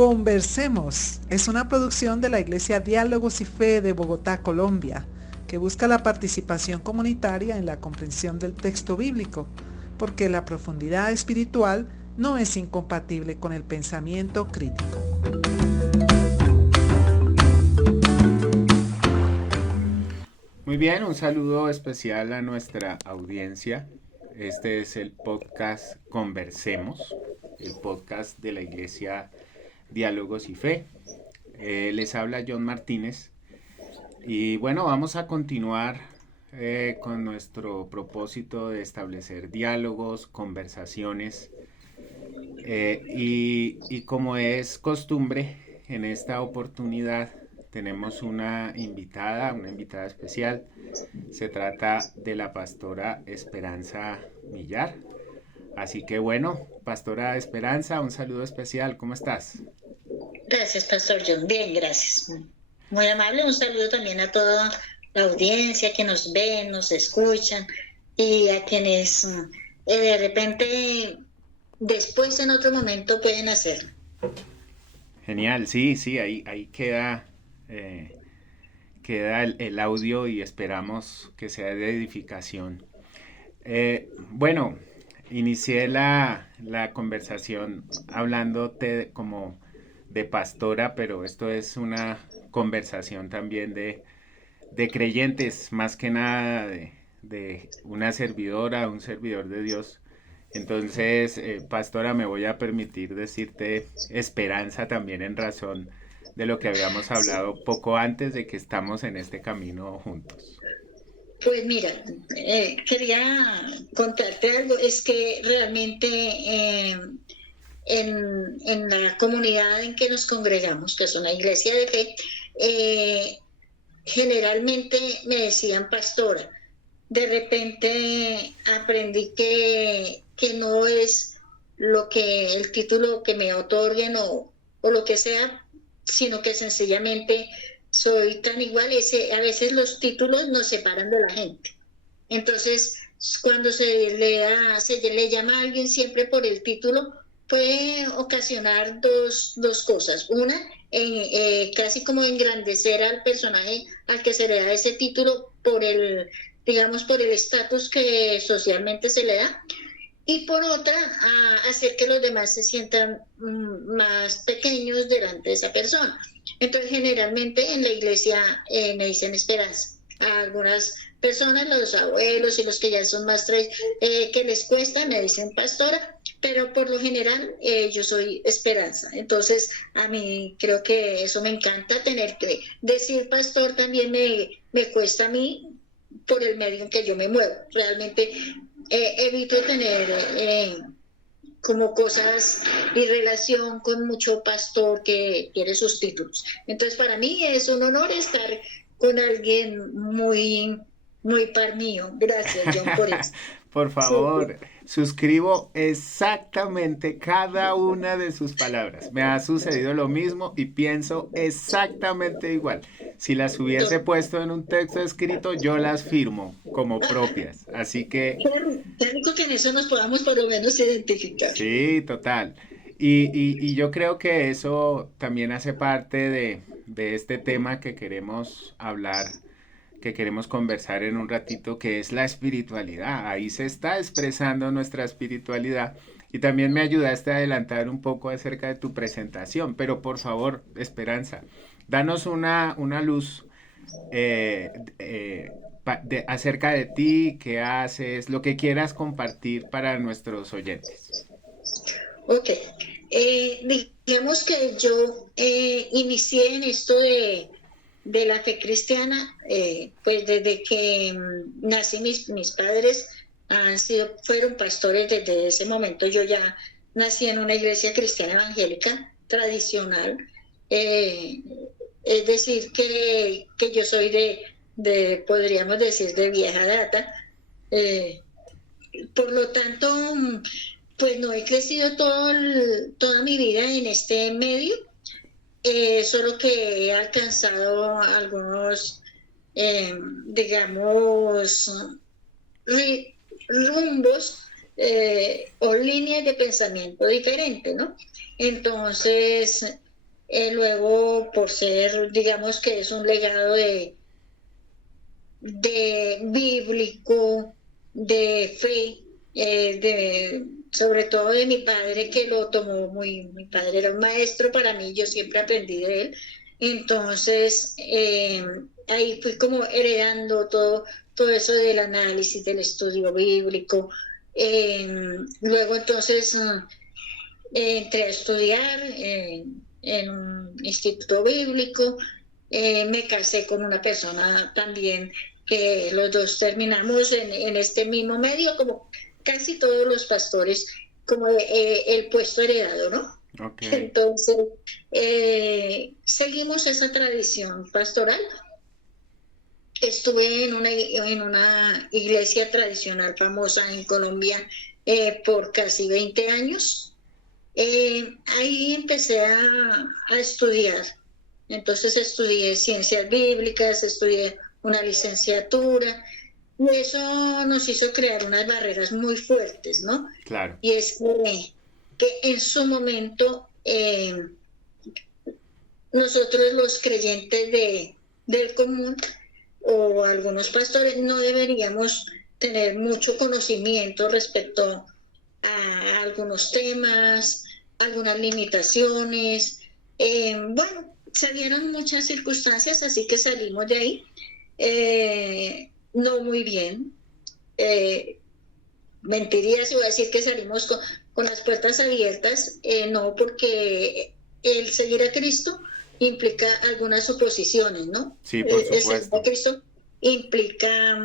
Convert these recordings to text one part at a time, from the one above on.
Conversemos es una producción de la Iglesia Diálogos y Fe de Bogotá, Colombia, que busca la participación comunitaria en la comprensión del texto bíblico, porque la profundidad espiritual no es incompatible con el pensamiento crítico. Muy bien, un saludo especial a nuestra audiencia. Este es el podcast Conversemos, el podcast de la Iglesia Diálogos y Fe. Les habla John Martínez y bueno, vamos a continuar con nuestro propósito de establecer diálogos, conversaciones y como es costumbre en esta oportunidad tenemos una invitada especial. Se trata de la pastora Esperanza Millar. Así que bueno, pastora Esperanza, un saludo especial. ¿Cómo estás? Gracias, Pastor John. Bien, gracias. Muy amable. Un saludo también a toda la audiencia que nos ven, nos escuchan y a quienes de repente después en otro momento pueden hacerlo. Genial, sí, ahí queda el audio y esperamos que sea de edificación. Bueno, inicié la conversación hablándote como de pastora, pero esto es una conversación también de creyentes, más que nada de una servidora, un servidor de Dios. Entonces, pastora, me voy a permitir decirte Esperanza también en razón de lo que habíamos hablado poco antes de que estamos en este camino juntos. Pues mira, quería contarte algo, es que realmente en la comunidad en que nos congregamos, que es una iglesia de fe, generalmente me decían pastora. De repente aprendí que no es lo que el título que me otorguen o lo que sea, sino que sencillamente soy tan igual. A veces los títulos nos separan de la gente. Entonces, cuando se le llama a alguien siempre por el título, puede ocasionar dos cosas. Una, casi como engrandecer al personaje al que se le da ese título por el estatus que socialmente se le da, y por otra, hacer que los demás se sientan más pequeños delante de esa persona. Entonces, generalmente en la iglesia me dicen Esperanza. A algunas personas, los abuelos y los que ya son más que les cuesta, me dicen pastora, pero por lo general yo soy Esperanza. Entonces, a mí creo que eso me encanta, tener que decir pastor también me cuesta a mí por el medio en que yo me muevo. Realmente evito tener como cosas y relación con mucho pastor que quiere sus títulos. Entonces, para mí es un honor estar con alguien muy, muy par mío. Gracias, John, por eso. Por favor, suscribo exactamente cada una de sus palabras. Me ha sucedido lo mismo y pienso exactamente igual. Si las hubiese puesto en un texto escrito, yo las firmo como propias. Así que... Qué rico que en eso nos podamos por lo menos identificar. Sí, total. Y yo creo que eso también hace parte de este tema que queremos hablar, que queremos conversar en un ratito, que es la espiritualidad. Ahí se está expresando nuestra espiritualidad. Y también me ayudaste a adelantar un poco acerca de tu presentación. Pero por favor, Esperanza, danos una luz acerca de ti, qué haces, lo que quieras compartir para nuestros oyentes. Ok. Digamos que yo inicié en esto de la fe cristiana, pues desde que nací, mis padres fueron pastores. Desde ese momento yo ya nací en una iglesia cristiana evangélica tradicional, es decir que yo soy podríamos decir, de vieja data. Por lo tanto, pues no he crecido toda mi vida en este medio, solo que he alcanzado algunos, digamos, rumbos o líneas de pensamiento diferentes, ¿no? Entonces, luego por ser, digamos que es un legado de bíblico, de fe, sobre todo de mi padre que lo tomó mi padre era un maestro para mí, yo siempre aprendí de él, entonces ahí fui como heredando todo eso del análisis, del estudio bíblico. Luego entonces entré a estudiar en un instituto bíblico, me casé con una persona también que los dos terminamos en este mismo medio, como casi todos los pastores, como el puesto heredado, ¿no? Ok. Entonces, seguimos esa tradición pastoral. Estuve en una iglesia tradicional famosa en Colombia por casi 20 años. Ahí empecé a estudiar. Entonces estudié ciencias bíblicas, estudié una licenciatura y eso nos hizo crear unas barreras muy fuertes, ¿no? Claro. Y es que en su momento nosotros los creyentes del común o algunos pastores no deberíamos tener mucho conocimiento respecto a algunos temas, algunas limitaciones. Bueno, se dieron muchas circunstancias, así que salimos de ahí. No muy bien. Mentiría si voy a decir que salimos con las puertas abiertas. No, porque el seguir a Cristo implica algunas oposiciones, ¿no? Sí, por El seguir a supuesto. Cristo implica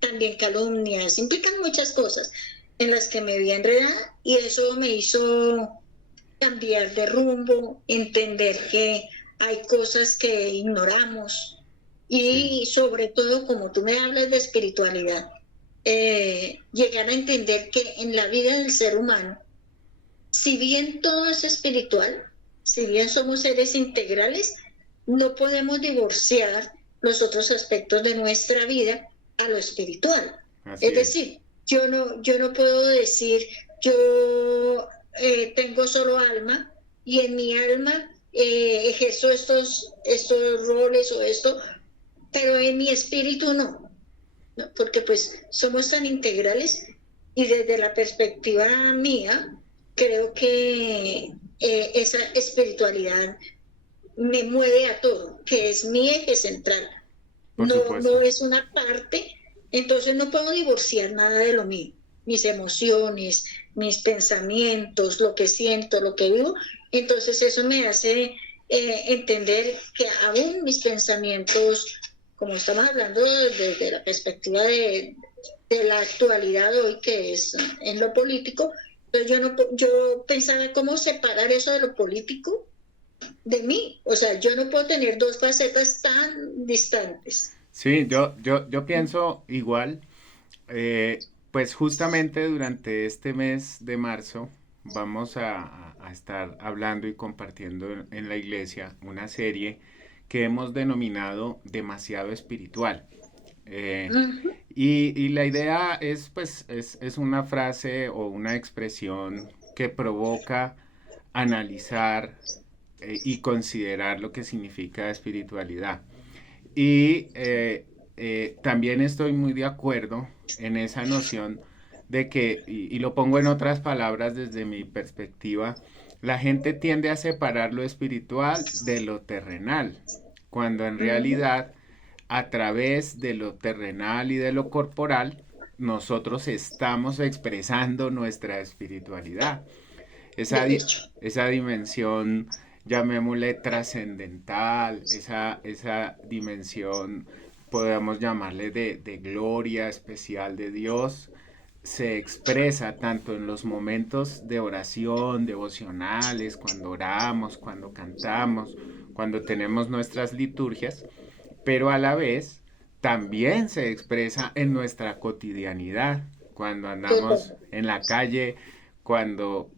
también calumnias, implican muchas cosas en las que me vi enredada y eso me hizo cambiar de rumbo, entender que hay cosas que ignoramos Sí, y sobre todo, como tú me hablas de espiritualidad, llegar a entender que en la vida del ser humano, si bien todo es espiritual, si bien somos seres integrales, no podemos divorciar los otros aspectos de nuestra vida a lo espiritual. así Es es. decir, yo no puedo decir, yo tengo solo alma y en mi alma ejerzo estos roles o esto, pero en mi espíritu no, ¿no? Porque pues somos tan integrales y desde la perspectiva mía, creo que esa espiritualidad me mueve a todo, que es mi eje central, Por no supuesto. es una parte, entonces no puedo divorciar nada de lo mío, mis emociones, mis pensamientos, lo que siento, lo que vivo, entonces eso me hace entender que aún mis pensamientos, como estamos hablando desde la perspectiva de la actualidad hoy, que es en lo político, entonces yo pensaba cómo separar eso de lo político de mí, o sea, yo no puedo tener dos facetas tan distantes. Sí, yo pienso igual. Pues justamente durante este mes de marzo vamos a estar hablando y compartiendo en la iglesia una serie que hemos denominado Demasiado Espiritual. Eh, Uh-huh. y la idea es, pues, es una frase o una expresión que provoca analizar y considerar lo que significa espiritualidad. Y también estoy muy de acuerdo en esa noción de que, y lo pongo en otras palabras desde mi perspectiva, la gente tiende a separar lo espiritual de lo terrenal, cuando en Uh-huh. realidad a través de lo terrenal y de lo corporal, nosotros estamos expresando nuestra espiritualidad. Esa, De di- hecho, esa dimensión, llamémosle trascendental, esa dimensión, podemos llamarle de gloria especial de Dios, se expresa tanto en los momentos de oración, devocionales, cuando oramos, cuando cantamos, cuando tenemos nuestras liturgias, pero a la vez también se expresa en nuestra cotidianidad, cuando andamos total. en la calle, cuando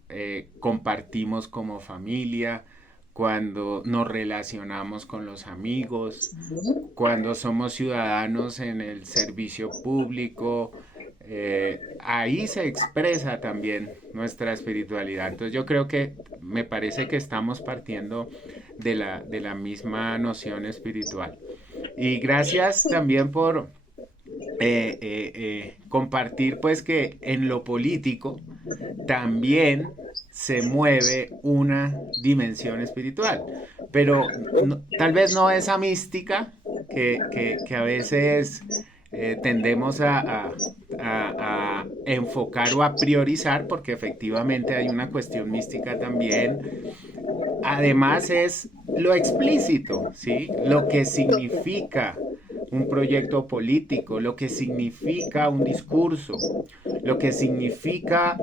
compartimos como familia, cuando nos relacionamos con los amigos, Uh-huh. cuando somos ciudadanos en el servicio público, ahí se expresa también nuestra espiritualidad. Entonces yo creo que me parece que estamos partiendo de la misma noción espiritual. Y gracias también por compartir pues que en lo político también se mueve una dimensión espiritual, pero no, tal vez no esa mística que a veces tendemos a enfocar o a priorizar, porque efectivamente hay una cuestión mística también. Además es lo explícito, ¿sí? Lo que significa un proyecto político, lo que significa un discurso, lo que significa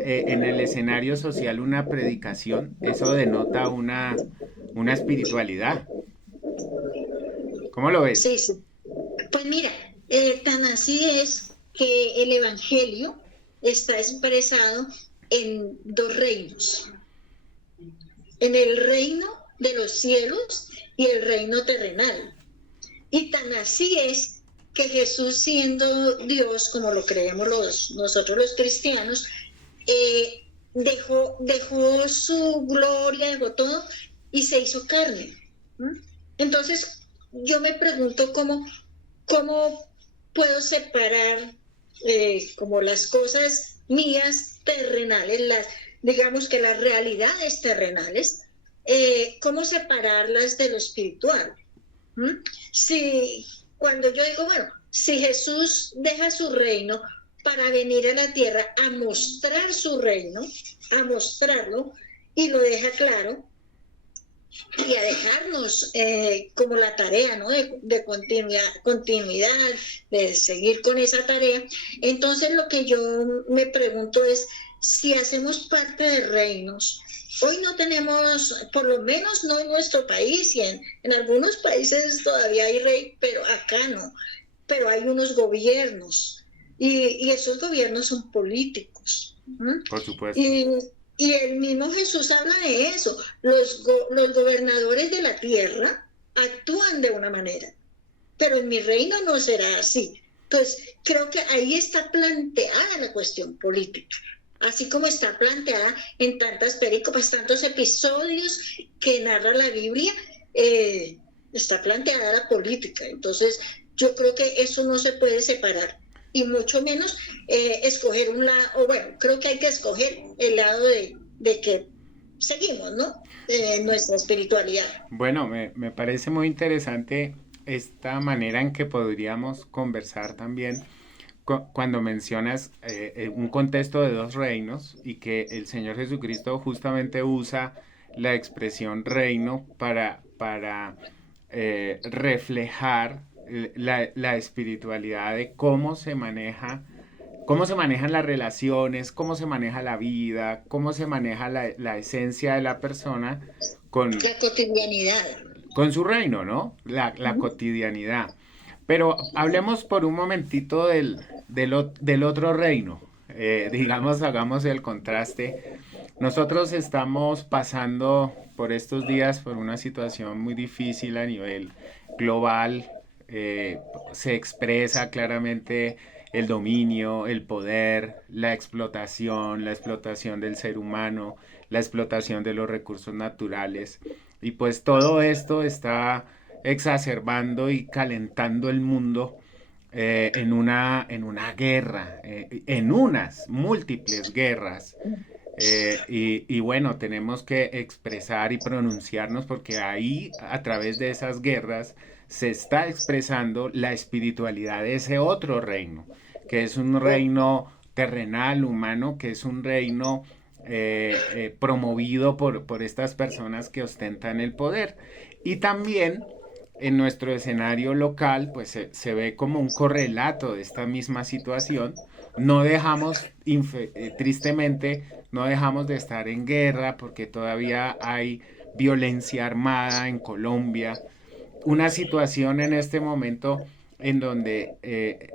en el escenario social una predicación, eso denota una espiritualidad. ¿Cómo lo ves? Sí, sí. Pues mira, tan así es que el Evangelio está expresado en dos reinos, en el reino de los cielos y el reino terrenal. Y tan así es que Jesús, siendo Dios, como lo creemos nosotros los cristianos, dejó su gloria, dejó todo y se hizo carne. Entonces, yo me pregunto cómo puedo separar como las cosas mías terrenales, digamos que las realidades terrenales, cómo separarlas de lo espiritual. Si cuando yo digo, bueno, si Jesús deja su reino para venir a la tierra a mostrar su reino, a mostrarlo, y lo deja claro, y a dejarnos como la tarea, ¿no? de continuidad, de seguir con esa tarea. Entonces lo que yo me pregunto es, si hacemos parte de reinos, hoy no tenemos, por lo menos no en nuestro país, y en algunos países todavía hay rey, pero acá no, pero hay unos gobiernos, y esos gobiernos son políticos. Por supuesto. Y el mismo Jesús habla de eso. Los gobernadores de la tierra actúan de una manera, pero en mi reino no será así. Entonces, creo que ahí está planteada la cuestión política, así como está planteada en tantas películas, tantos episodios que narra la Biblia, está planteada la política. Entonces, yo creo que eso no se puede separar, y mucho menos escoger un lado, o bueno, creo que hay que escoger el lado de que seguimos, ¿no? Nuestra espiritualidad. Bueno, me parece muy interesante esta manera en que podríamos conversar también cuando mencionas un contexto de dos reinos, y que el Señor Jesucristo justamente usa la expresión reino para reflejar la espiritualidad de cómo se manejan las relaciones, cómo se maneja la vida, cómo se maneja la esencia de la persona con la cotidianidad, con su reino, ¿no? La cotidianidad. Pero hablemos por un momentito del otro reino. Digamos, hagamos el contraste. Nosotros estamos pasando por estos días por una situación muy difícil a nivel global. Se expresa claramente el dominio, el poder, la explotación del ser humano, la explotación de los recursos naturales. Y pues todo esto está exacerbando y calentando el mundo en una guerra, en unas múltiples guerras. Y bueno, tenemos que expresar y pronunciarnos, porque ahí, a través de esas guerras, se está expresando la espiritualidad de ese otro reino, que es un reino terrenal, humano, que es un reino promovido por estas personas que ostentan el poder. Y también en nuestro escenario local, pues se ve como un correlato de esta misma situación. No dejamos, tristemente, no dejamos de estar en guerra, porque todavía hay violencia armada en Colombia. Una situación en este momento en donde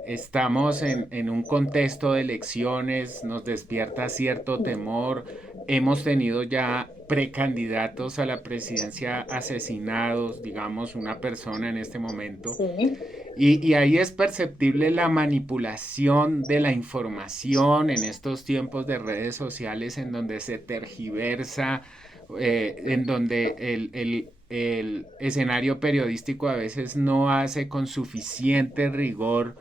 estamos en un contexto de elecciones, nos despierta cierto temor. Hemos tenido ya precandidatos a la presidencia asesinados, digamos, una persona en este momento. Sí. Y ahí es perceptible la manipulación de la información en estos tiempos de redes sociales en donde se tergiversa, en donde el escenario periodístico a veces no hace con suficiente rigor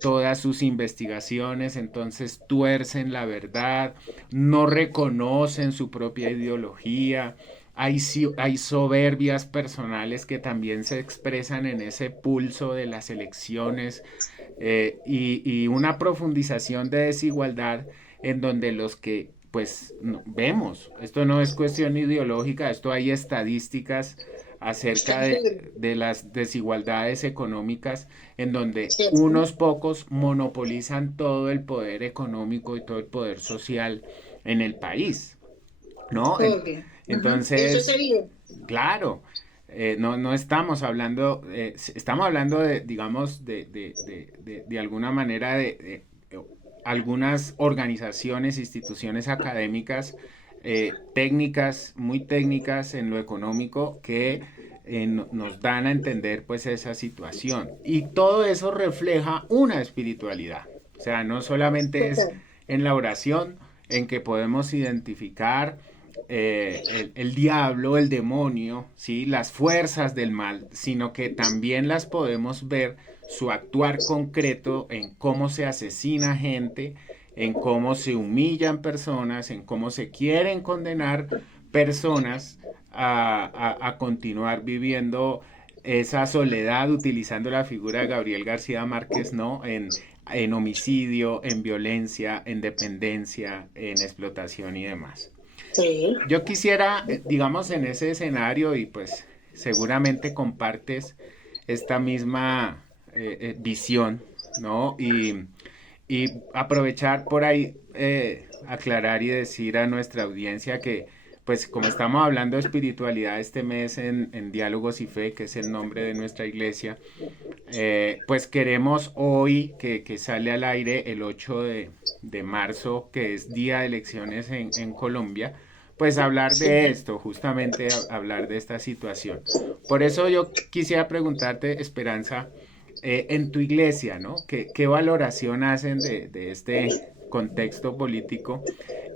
todas sus investigaciones, entonces tuercen la verdad, no reconocen su propia ideología. Hay soberbias personales que también se expresan en ese pulso de las elecciones, y una profundización de desigualdad en donde los que pues no, vemos, esto no es cuestión ideológica, esto hay estadísticas acerca de las desigualdades económicas en donde ¿cierto? unos pocos monopolizan todo el poder económico y todo el poder social en el país, ¿no? Obvio. Ujú. Eso es Entonces, evidente. claro, no estamos hablando, estamos hablando de, digamos, de alguna manera de algunas organizaciones, instituciones académicas, técnicas, muy técnicas en lo económico que nos dan a entender pues esa situación. Y todo eso refleja una espiritualidad. O sea, no solamente es Total. en la oración en que podemos identificar el diablo, el demonio, ¿sí? Las fuerzas del mal, sino que también las podemos ver su actuar concreto en cómo se asesina gente, en cómo se humillan personas, en cómo se quieren condenar personas a continuar viviendo esa soledad utilizando la figura de Gabriel García Márquez, ¿no? En homicidio, en violencia, en dependencia, en explotación y demás. Sí. Yo quisiera, digamos, en ese escenario, y pues seguramente compartes esta misma visión, ¿no? Y aprovechar por ahí, aclarar y decir a nuestra audiencia que, pues como estamos hablando de espiritualidad este mes en Diálogos y Fe, que es el nombre de nuestra iglesia, pues queremos hoy que sale al aire el 8 de marzo, que es día de elecciones en Colombia, pues hablar de Sí. esto, justamente hablar de esta situación. Por eso yo quisiera preguntarte, Esperanza, en tu iglesia, ¿no? ¿Qué valoración hacen de este contexto político?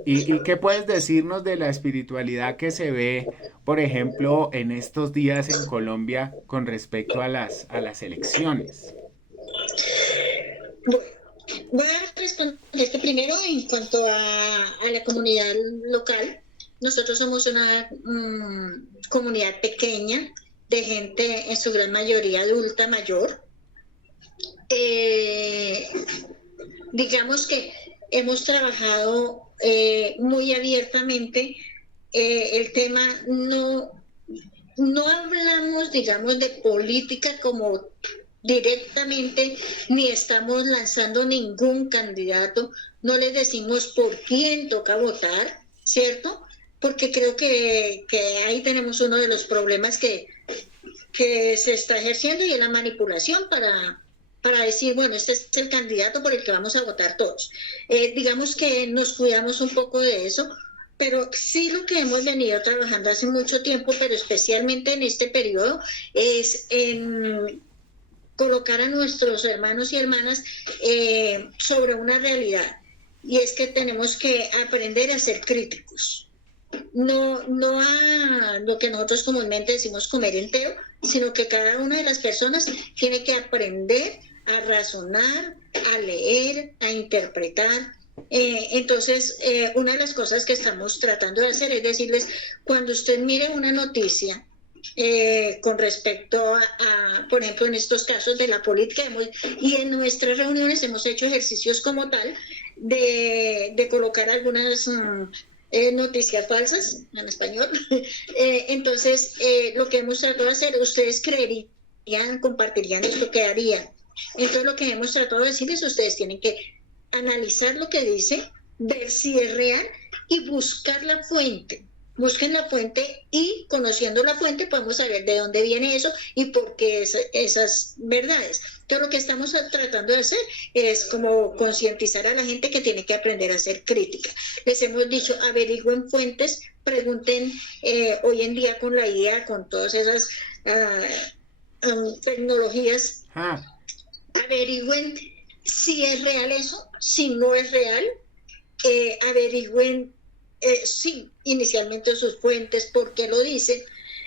Y qué puedes decirnos de la espiritualidad que se ve, por ejemplo, en estos días en Colombia con respecto a las elecciones? Bueno, voy a responder este primero en cuanto a la comunidad local. Nosotros somos una comunidad pequeña de gente en su gran mayoría adulta mayor. Eh, digamos que hemos trabajado muy abiertamente el tema, no hablamos, digamos, de política como directamente, ni estamos lanzando ningún candidato, no les decimos por quién toca votar, ¿cierto? Porque creo que ahí tenemos uno de los problemas que se está ejerciendo y es la manipulación para decir, bueno, este es el candidato por el que vamos a votar todos. Digamos que nos cuidamos un poco de eso, pero sí lo que hemos venido trabajando hace mucho tiempo, pero especialmente en este periodo, es en colocar a nuestros hermanos y hermanas sobre una realidad. Y es que tenemos que aprender a ser críticos. No a lo que nosotros comúnmente decimos comer entero, sino que cada una de las personas tiene que aprender a razonar, a leer, a interpretar. Entonces, una de las cosas que estamos tratando de hacer es decirles, cuando usted mire una noticia con respecto por ejemplo, en estos casos de la política, y en nuestras reuniones hemos hecho ejercicios como tal de colocar algunas noticias falsas en español. Entonces, lo que hemos tratado de hacer, ustedes creerían, compartirían esto, ¿qué harían? Entonces, lo que hemos tratado de decirles, ustedes tienen que analizar lo que dice, ver si es real y buscar la fuente. Busquen la fuente y conociendo la fuente podemos saber de dónde viene eso y por qué esas verdades. Entonces lo que estamos tratando de hacer es como concientizar a la gente que tiene que aprender a ser crítica. Les hemos dicho, averigüen fuentes, pregunten hoy en día con la IA, con todas esas tecnologías Ah, Averigüen si es real eso, si no es real, averigüen, sí, inicialmente sus fuentes, por qué lo dicen.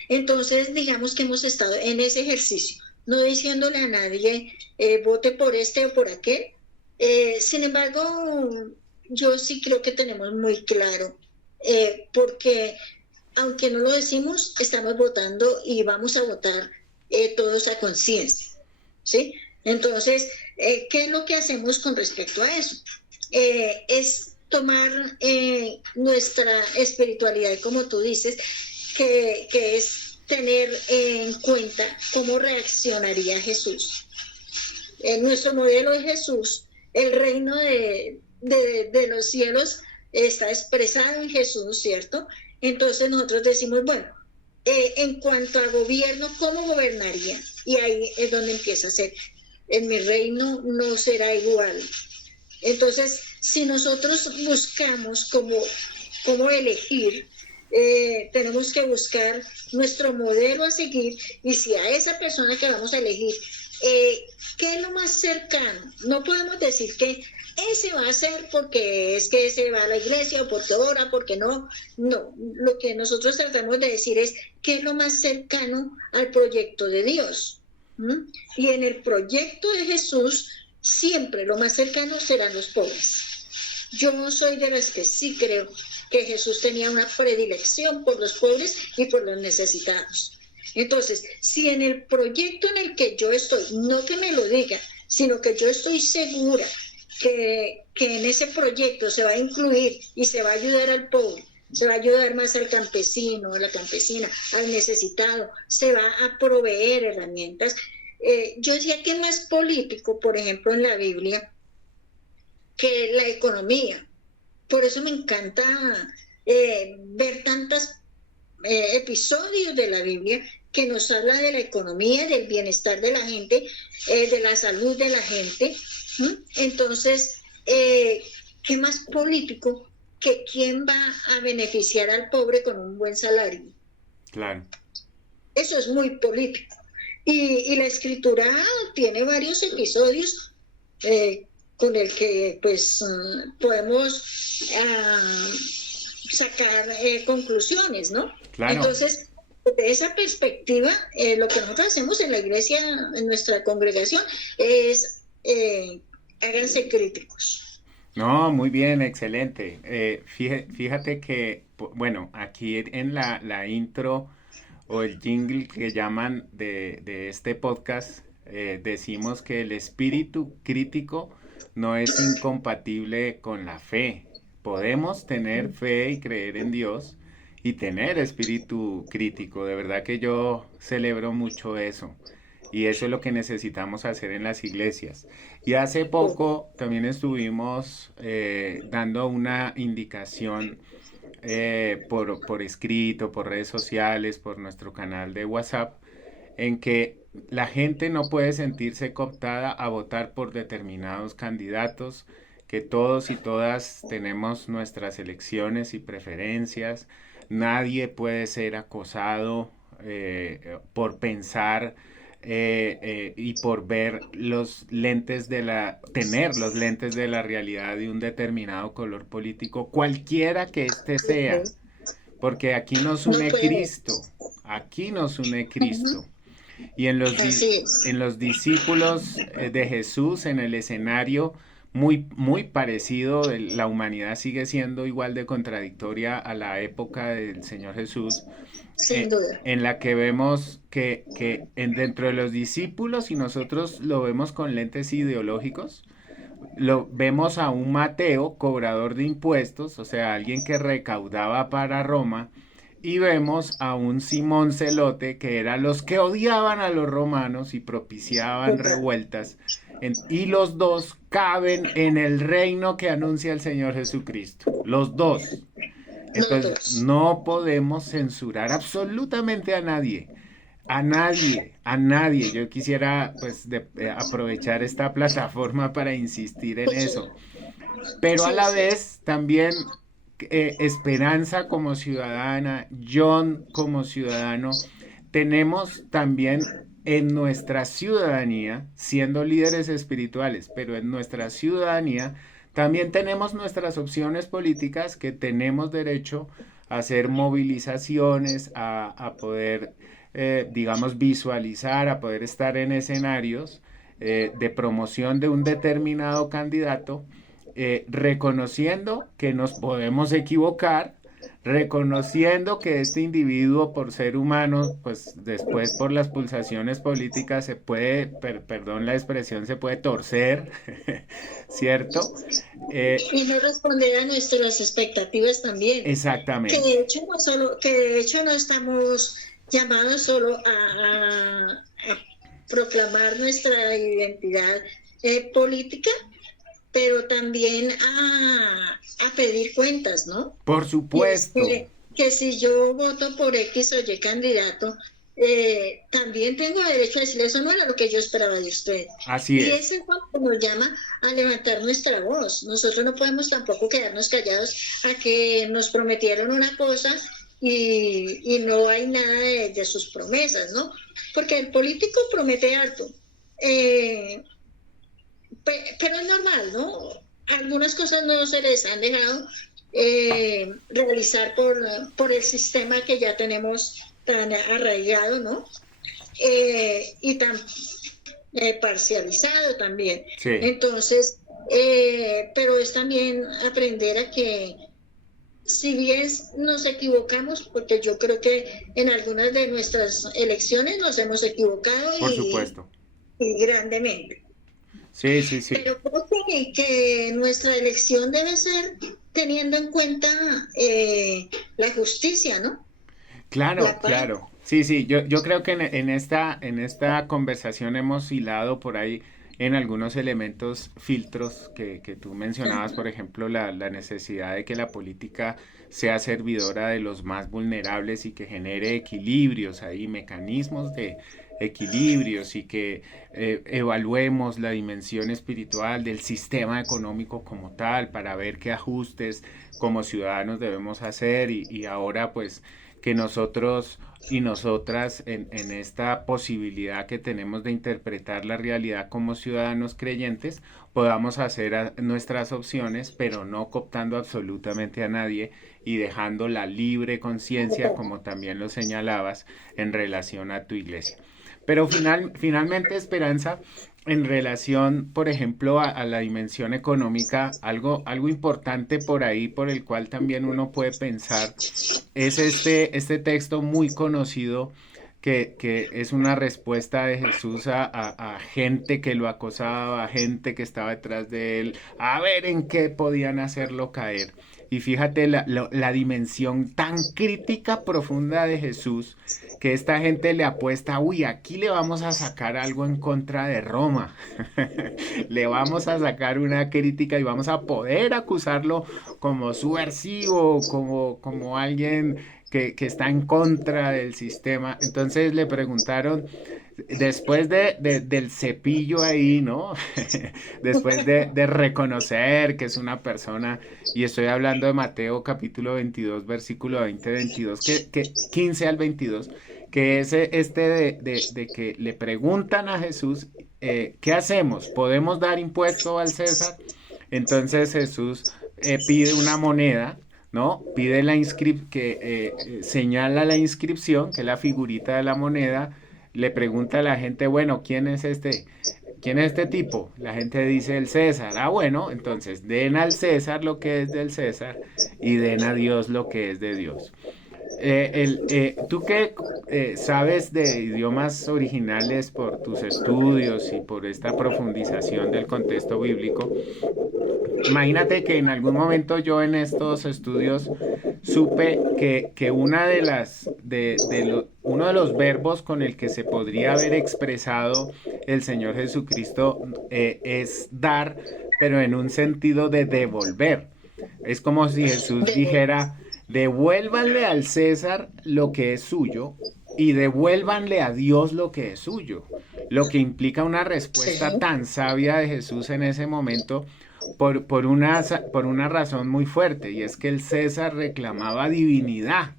Entonces, digamos que hemos estado en ese ejercicio, no diciéndole a nadie, vote por este o por aquel. Sin embargo, yo sí creo que tenemos muy claro, porque aunque no lo decimos, estamos votando y vamos a votar todos a conciencia, ¿sí? Entonces, ¿qué es lo que hacemos con respecto a eso? Es tomar nuestra espiritualidad, como tú dices, que es tener en cuenta cómo reaccionaría Jesús. Nuestro modelo es Jesús, el reino de los cielos está expresado en Jesús, ¿cierto? Entonces nosotros decimos, bueno, en cuanto a gobierno, ¿cómo gobernaría? Y ahí es donde empieza a ser, en mi reino no será igual. Entonces, si nosotros buscamos cómo elegir, tenemos que buscar nuestro modelo a seguir, y si a esa persona que vamos a elegir, ¿qué es lo más cercano? No podemos decir que ese va a ser porque es que ese va a la iglesia o porque ora, porque no. No, lo que nosotros tratamos de decir es qué es lo más cercano al proyecto de Dios. ¿Mm? Y en el proyecto de Jesús, siempre lo más cercano serán los pobres. Yo soy de las que sí creo que Jesús tenía una predilección por los pobres y por los necesitados. Entonces, si en el proyecto en el que yo estoy, no que me lo diga, sino que yo estoy segura que en ese proyecto se va a incluir y se va a ayudar al pobre, se va a ayudar más al campesino, a la campesina, al necesitado, se va a proveer herramientas. Yo decía que es más político, por ejemplo, en la Biblia, que la economía. Por eso me encanta ver tantos episodios de la Biblia que nos habla de la economía, del bienestar de la gente, de la salud de la gente. Entonces, ¿qué más político que quién va a beneficiar al pobre con un buen salario? claro. Eso es muy político. Y la escritura tiene varios episodios con el que pues podemos sacar conclusiones, ¿no? Claro. Entonces, de esa perspectiva, lo que nosotros hacemos en la iglesia, en nuestra congregación, es háganse críticos. No, muy bien, excelente. Fíjate que, bueno, aquí en la intro o el jingle que llaman de este podcast, decimos que el espíritu crítico no es incompatible con la fe. Podemos tener fe y creer en Dios y tener espíritu crítico. De verdad que yo celebro mucho eso. Y eso es lo que necesitamos hacer en las iglesias. Y hace poco también estuvimos dando una indicación por escrito, por redes sociales, por nuestro canal de WhatsApp, en que la gente no puede sentirse cooptada a votar por determinados candidatos, que todos y todas tenemos nuestras elecciones y preferencias. Nadie puede ser acosado por pensar y por ver tener los lentes de la realidad de un determinado color político, cualquiera que éste sea, porque aquí nos une Cristo, aquí nos une Cristo. Y en los discípulos de Jesús, en el escenario muy parecido, la humanidad sigue siendo igual de contradictoria a la época del Señor Jesús, Sin duda. en la que vemos que dentro de los discípulos, y nosotros lo vemos con lentes ideológicos, lo vemos a un Mateo, cobrador de impuestos, o sea, alguien que recaudaba para Roma, y vemos a un Simón Celote, que eran los que odiaban a los romanos y propiciaban revueltas, y los dos caben en el reino que anuncia el Señor Jesucristo, los dos. Entonces, no podemos censurar absolutamente a nadie. A nadie, a nadie. Yo quisiera pues aprovechar esta plataforma para insistir en eso. Pero a la vez también Esperanza como ciudadana, John como ciudadano, tenemos también en nuestra ciudadanía, siendo líderes espirituales, pero en nuestra ciudadanía también tenemos nuestras opciones políticas que tenemos derecho a hacer movilizaciones, a poder, digamos, visualizar, a poder estar en escenarios de promoción de un determinado candidato, reconociendo que nos podemos equivocar, reconociendo que este individuo por ser humano, pues después por las pulsaciones políticas se puede, perdón la expresión, se puede torcer, ¿cierto? Y no responder a nuestras expectativas también. Exactamente. Que de hecho no estamos llamados solo a proclamar nuestra identidad política, pero también a pedir cuentas, ¿no? Por supuesto. Que si yo voto por X o Y candidato, también tengo derecho a decirle, eso no era lo que yo esperaba de usted. Así es. Y ese es cuando nos llama a levantar nuestra voz. Nosotros no podemos tampoco quedarnos callados a que nos prometieron una cosa y no hay nada de sus promesas, ¿no? Porque el político promete harto. Pero es normal, ¿no? Algunas cosas no se les han dejado realizar por el sistema que ya tenemos tan arraigado, ¿no? Y tan parcializado también. Sí. Entonces, pero es también aprender a que si bien nos equivocamos, porque yo creo que en algunas de nuestras elecciones nos hemos equivocado por supuesto. Y grandemente. Sí, sí, sí. Pero creo que nuestra elección debe ser teniendo en cuenta la justicia, ¿no? Claro, claro. Sí, sí, yo creo que en esta conversación hemos hilado por ahí en algunos elementos, filtros que tú mencionabas, por ejemplo, la necesidad de que la política sea servidora de los más vulnerables y que genere equilibrios ahí, mecanismos de equilibrios y que evaluemos la dimensión espiritual del sistema económico como tal para ver qué ajustes como ciudadanos debemos hacer y ahora pues que nosotros y nosotras en esta posibilidad que tenemos de interpretar la realidad como ciudadanos creyentes podamos hacer nuestras opciones pero no cooptando absolutamente a nadie y dejando la libre conciencia como también lo señalabas en relación a tu iglesia. Pero finalmente, Esperanza, en relación, por ejemplo, a la dimensión económica, algo importante por ahí, por el cual también uno puede pensar, es este texto muy conocido que es una respuesta de Jesús a gente que lo acosaba, a gente que estaba detrás de él, a ver en qué podían hacerlo caer. Y fíjate la dimensión tan crítica profunda de Jesús, que esta gente le apuesta, uy, aquí le vamos a sacar algo en contra de Roma, le vamos a sacar una crítica y vamos a poder acusarlo como subversivo, como alguien que está en contra del sistema. Entonces le preguntaron, después del cepillo ahí, ¿no? Después de reconocer que es una persona, y estoy hablando de Mateo capítulo 22, versículo 20-22, que 15 al 22, que es de que le preguntan a Jesús, ¿qué hacemos? ¿Podemos dar impuesto al César? Entonces Jesús pide una moneda, ¿no? Pide señala la inscripción, que es la figurita de la moneda. Le pregunta a la gente, bueno, ¿quién es este tipo? La gente dice el César. Ah, bueno, entonces den al César lo que es del César y den a Dios lo que es de Dios. Tú que sabes de idiomas originales por tus estudios y por esta profundización del contexto bíblico, imagínate que en algún momento yo en estos estudios supe que uno de los verbos con el que se podría haber expresado el Señor Jesucristo es dar, pero en un sentido de devolver. Es como si Jesús dijera, devuélvanle al César lo que es suyo y devuélvanle a Dios lo que es suyo. Lo que implica una respuesta tan sabia de Jesús en ese momento por una razón muy fuerte, y es que el César reclamaba divinidad.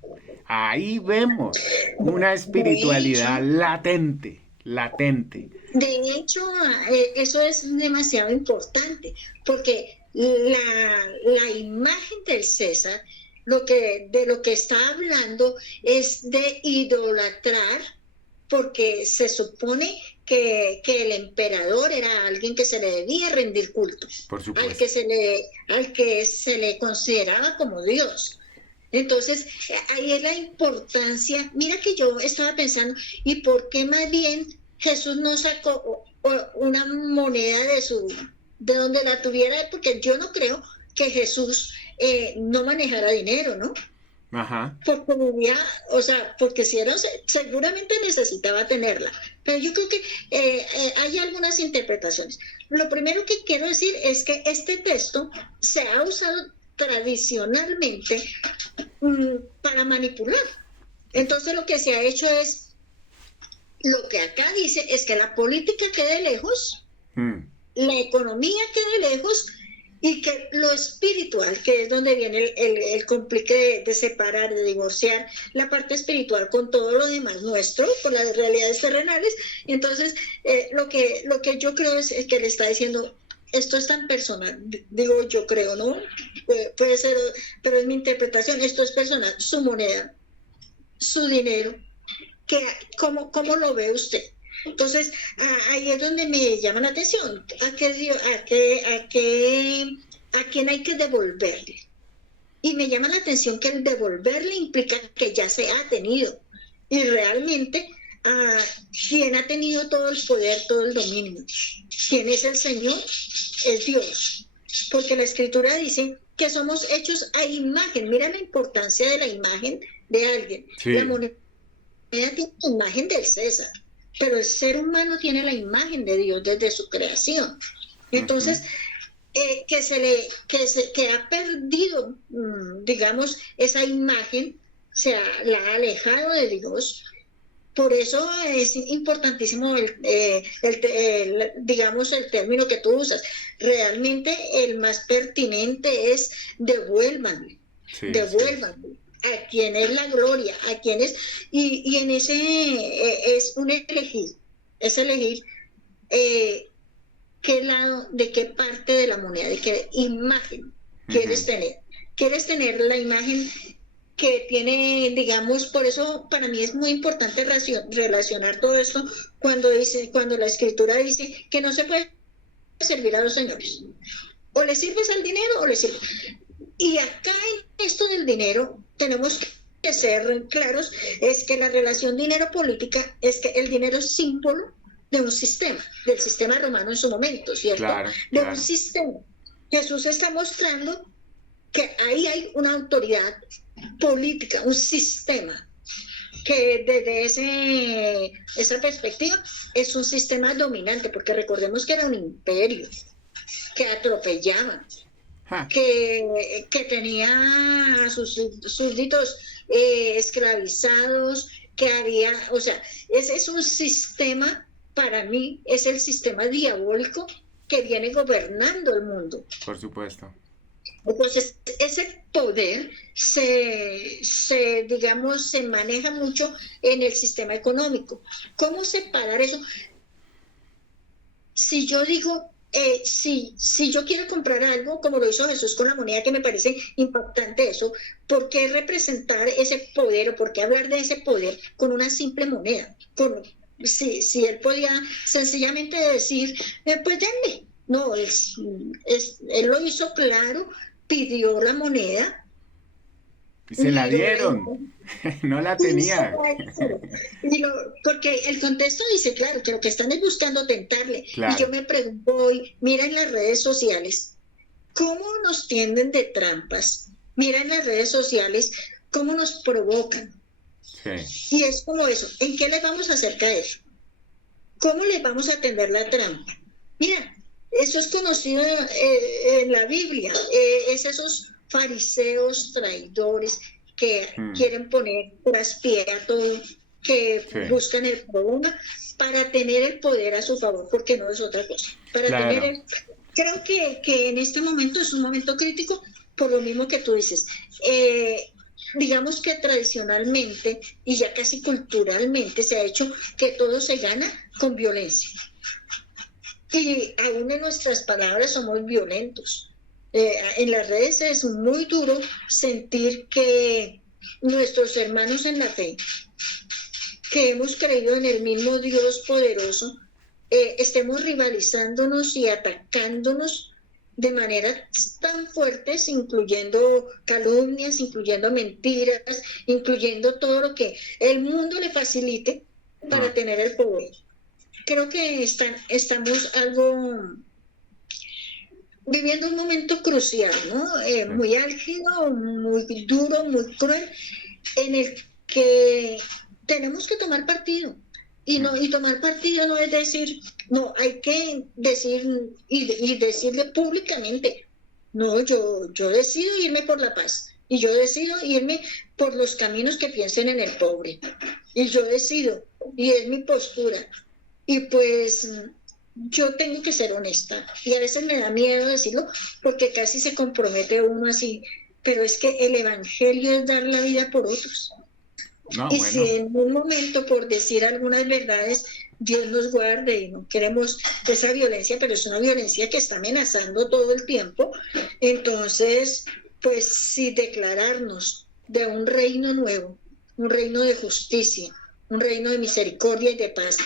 Ahí vemos una espiritualidad latente latente. De hecho, eso es demasiado importante, porque la imagen del César, de lo que está hablando es de idolatrar, porque se supone que el emperador era alguien que se le debía rendir culto, Por supuesto. al que se le consideraba como Dios. Entonces, ahí es la importancia. Mira que yo estaba pensando, ¿y por qué más bien Jesús no sacó una moneda de donde la tuviera? Porque yo no creo que Jesús no manejara dinero, ¿no? Ajá. Porque si era, seguramente necesitaba tenerla. Pero yo creo que hay algunas interpretaciones. Lo primero que quiero decir es que este texto se ha usado tradicionalmente para manipular. Entonces lo que se ha hecho es, lo que acá dice es que la política quede lejos, la economía quede lejos, y que lo espiritual, que es donde viene el complique de separar, de divorciar la parte espiritual con todo lo demás nuestro, con las realidades terrenales. Entonces, lo que yo creo es que le está diciendo, esto es tan personal, digo yo creo, ¿no? Puede ser, pero es mi interpretación, esto es personal, su moneda, su dinero, ¿cómo lo ve usted? Entonces, ahí es donde me llama la atención, a quién hay que devolverle. Y me llama la atención que el devolverle implica que ya se ha tenido. Y realmente, quien ha tenido todo el poder, todo el dominio, quien es el Señor, es Dios. Porque la Escritura dice que somos hechos a imagen. Mira la importancia de la imagen de alguien. Sí. La moneda tiene la imagen del César, pero el ser humano tiene la imagen de Dios desde su creación. Entonces, que ha perdido, digamos, esa imagen, la ha alejado de Dios. Por eso es importantísimo digamos, el término que tú usas. Realmente el más pertinente es devuélvanme. A quien es la gloria, a quien es, y en ese es elegir qué lado, de qué parte de la moneda, de qué imagen quieres tener. Quieres tener la imagen que tiene, digamos, por eso para mí es muy importante relacionar todo esto cuando la Escritura dice que no se puede servir a dos señores. O le sirves al dinero o le sirves. Y acá en esto del dinero tenemos que ser claros, es que la relación dinero-política es que el dinero es símbolo de un sistema, del sistema romano en su momento, ¿cierto? Claro. Un sistema. Jesús está mostrando que ahí hay una autoridad política, un sistema, que desde esa perspectiva es un sistema dominante, porque recordemos que era un imperio, que atropellaba, que tenía a sus súbditos esclavizados, que había, o sea, ese es un sistema, para mí, es el sistema diabólico que viene gobernando el mundo. Por supuesto. Entonces, ese poder digamos, se maneja mucho en el sistema económico. ¿Cómo separar eso? Si yo digo, si yo quiero comprar algo, como lo hizo Jesús con la moneda, que me parece impactante eso, ¿por qué representar ese poder o por qué hablar de ese poder con una simple moneda? Si él podía sencillamente decir, pues denme. No, él lo hizo claro, pidió la moneda. Y se la dieron, no la tenía. Porque el contexto dice, claro, que lo que están es buscando tentarle. Claro. Y yo me pregunto hoy, mira en las redes sociales, ¿cómo nos tienden de trampas? Mira en las redes sociales, ¿cómo nos provocan? Sí. Y es como eso, ¿en qué les vamos a hacer caer? ¿Cómo les vamos a tender la trampa? Mira, eso es conocido en la Biblia, es esos fariseos traidores que quieren poner tras pie a todo, que buscan el problema para tener el poder a su favor, porque no es otra cosa. Creo que en este momento es un momento crítico, por lo mismo que tú dices. digamos que tradicionalmente y ya casi culturalmente se ha hecho que todo se gana con violencia. Y aún en nuestras palabras somos violentos. En las redes es muy duro sentir que nuestros hermanos en la fe, que hemos creído en el mismo Dios poderoso, estemos rivalizándonos y atacándonos de maneras tan fuertes, incluyendo calumnias, incluyendo mentiras, incluyendo todo lo que el mundo le facilite para tener el poder. Creo que estamos viviendo un momento crucial, ¿no? Muy álgido, muy duro, muy cruel, en el que tenemos que tomar partido. Y tomar partido no es decir, no, hay que decir y decirle públicamente, no, yo decido irme por la paz, y yo decido irme por los caminos que piensen en el pobre, y yo decido, y es mi postura, y pues yo tengo que ser honesta, y a veces me da miedo decirlo, porque casi se compromete uno así, pero es que el evangelio es dar la vida por otros. No, y bueno. si en un momento, por decir algunas verdades, Dios nos guarde y no queremos esa violencia, pero es una violencia que está amenazando todo el tiempo, entonces, pues sí, declararnos de un reino nuevo, un reino de justicia, un reino de misericordia y de paz,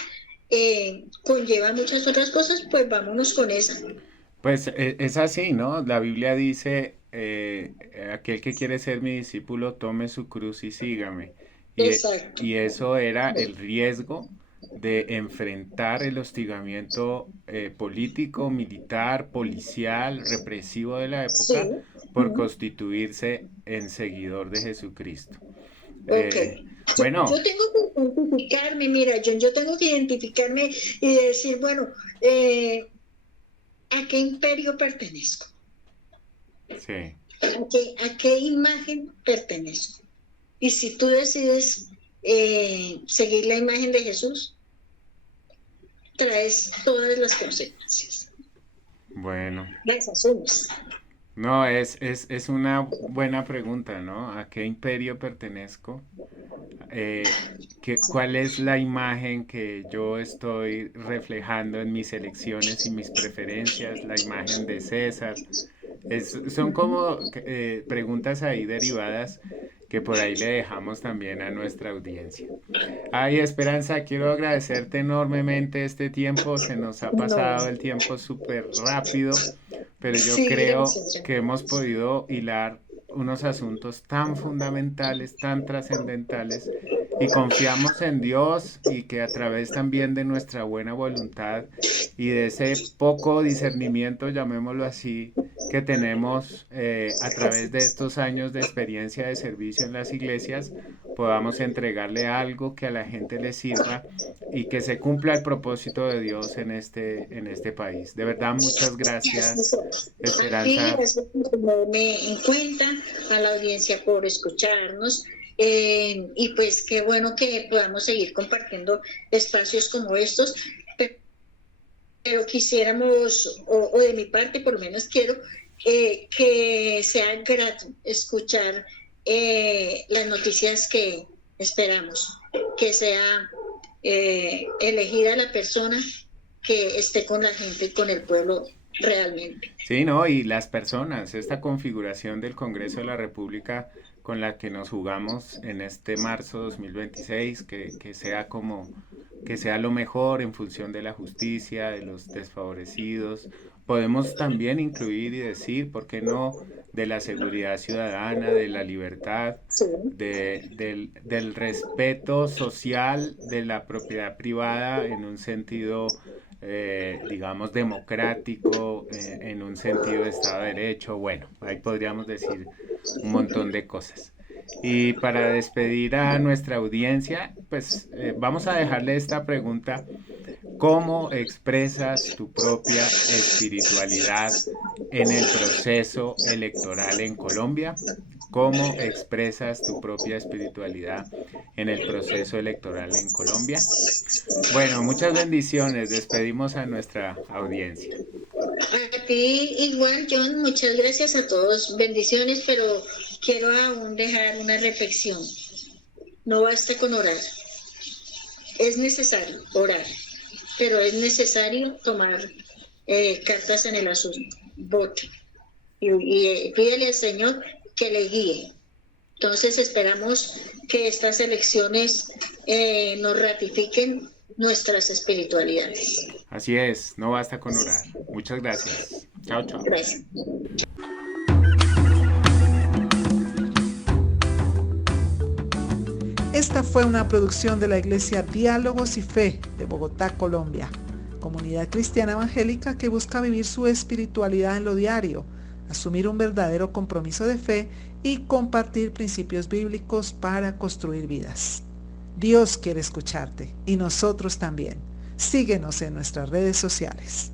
conlleva muchas otras cosas, pues vámonos con esa. Pues es así, ¿no? La Biblia dice, aquel que quiere ser mi discípulo, tome su cruz y sígame. Exacto. Y eso era el riesgo de enfrentar el hostigamiento político, militar, policial, represivo de la época, Sí. por constituirse en seguidor de Jesucristo. Okay. Bueno. Yo tengo que identificarme, mira, John, yo tengo que identificarme y decir, bueno, ¿a qué imperio pertenezco? Sí. ¿A qué imagen pertenezco? Y si tú decides seguir la imagen de Jesús, traes todas las consecuencias. Bueno. Las asumes. No, es una buena pregunta, ¿no? ¿A qué imperio pertenezco? ¿Cuál es la imagen que yo estoy reflejando en mis elecciones y mis preferencias? La imagen de César. Son como preguntas ahí derivadas que por ahí le dejamos también a nuestra audiencia. Ay, Esperanza, quiero agradecerte enormemente este tiempo. Se nos ha pasado el tiempo súper rápido, pero yo creo que hemos podido hilar unos asuntos tan fundamentales, tan trascendentales, y confiamos en Dios y que a través también de nuestra buena voluntad y de ese poco discernimiento, llamémoslo así, que tenemos a través de estos años de experiencia de servicio en las iglesias, podamos entregarle algo que a la gente le sirva y que se cumpla el propósito de Dios en este país. De verdad, muchas gracias, Esperanza. Gracias por tenerme en cuenta, a la audiencia por escucharnos. Y pues qué bueno que podamos seguir compartiendo espacios como estos, pero quisiéramos, o de mi parte por lo menos quiero, que sea grato escuchar las noticias que esperamos, que sea elegida la persona que esté con la gente y con el pueblo realmente. Sí, no, y las personas, esta configuración del Congreso de la República con la que nos jugamos en este marzo 2026, que sea lo mejor en función de la justicia, de los desfavorecidos. Podemos también incluir y decir, ¿por qué no?, de la seguridad ciudadana, de la libertad, Sí. del respeto social de la propiedad privada en un sentido, digamos, democrático, en un sentido de Estado de Derecho. Bueno, ahí podríamos decir un montón de cosas. Y para despedir a nuestra audiencia, pues vamos a dejarle esta pregunta: ¿cómo expresas tu propia espiritualidad en el proceso electoral en Colombia? ¿Cómo expresas tu propia espiritualidad en el proceso electoral en Colombia? Bueno, muchas bendiciones. Despedimos a nuestra audiencia. A ti igual, John, muchas gracias a todos. Bendiciones, pero quiero aún dejar una reflexión. No basta con orar. Es necesario orar, pero es necesario tomar cartas en el asunto. Vote. Y pídele al Señor que le guíe. Entonces esperamos que estas elecciones nos ratifiquen nuestras espiritualidades. Así es, no basta con orar. Muchas gracias. Chao, chao. Gracias. Esta fue una producción de la Iglesia Diálogos y Fe de Bogotá, Colombia, comunidad cristiana evangélica que busca vivir su espiritualidad en lo diario, asumir un verdadero compromiso de fe y compartir principios bíblicos para construir vidas. Dios quiere escucharte y nosotros también. Síguenos en nuestras redes sociales.